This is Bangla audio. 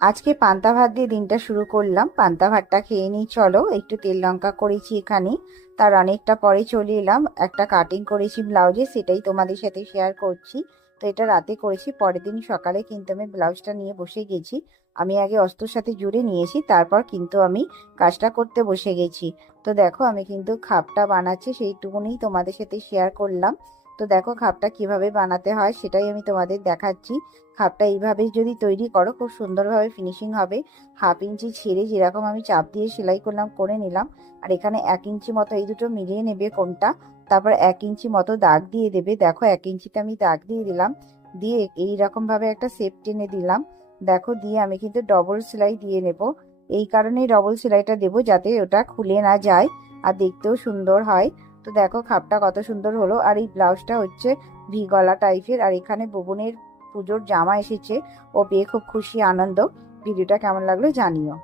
আজকে পান্তা ভাত দিয়ে দিনটা শুরু করলাম। পান্তা ভাতটা খেয়ে নিই চলো। একটু তেল লঙ্কা করেছি এখানে, তার অনেকটা পরে চলে এলাম। একটা কাটিং করেছি ব্লাউজে, সেটাই তোমাদের সাথে শেয়ার করছি। তো এটা রাতে করেছি, পরের দিন সকালে কিন্তু আমি ব্লাউজটা নিয়ে বসে গেছি। আমি আগে অস্ত্রর সাথে জুড়ে নিয়েছি, তারপর কিন্তু আমি কাজটা করতে বসে গেছি। তো দেখো আমি কিন্তু খাপটা বানাচ্ছি, সেইটুকুনি তোমাদের সাথে শেয়ার করলাম। তো দেখো খাপটা কিভাবে বানাতে হয় সেটাই আমি তোমাদের দেখাচ্ছি। খাপটা এইভাবে যদি তৈরি করো খুব সুন্দরভাবে ফিনিশিং হবে। 1/2 ইঞ্চি ছেড়ে যেরকম আমি চাপ দিয়ে সেলাই করলাম করে নিলাম। আর এখানে 1 ইঞ্চি মতো এই দুটো মিলিয়ে নেবে কোনটা। তারপর 1 ইঞ্চি মতো দাগ দিয়ে দেবে। দেখো 1 ইঞ্চিতে আমি দাগ দিয়ে দিলাম, দিয়ে এইরকম ভাবে একটা শেপ টেনে দিলাম। দেখো দিয়ে আমি কিন্তু ডবল সেলাই দিয়ে নেব। এই কারণেই ডবল সেলাইটা দেবো, যাতে ওটা খুলে না যায় আর দেখতেও সুন্দর হয়। তো দেখো খাপটা কত সুন্দর হলো। আর এই ব্লাউজটা হচ্ছে ভি গলা টাইপের। আর এখানে বোবনের পুজোর জামা এসেছে, ও পেয়ে খুব খুশি আনন্দ। ভিডিওটা কেমন লাগলো জানিও।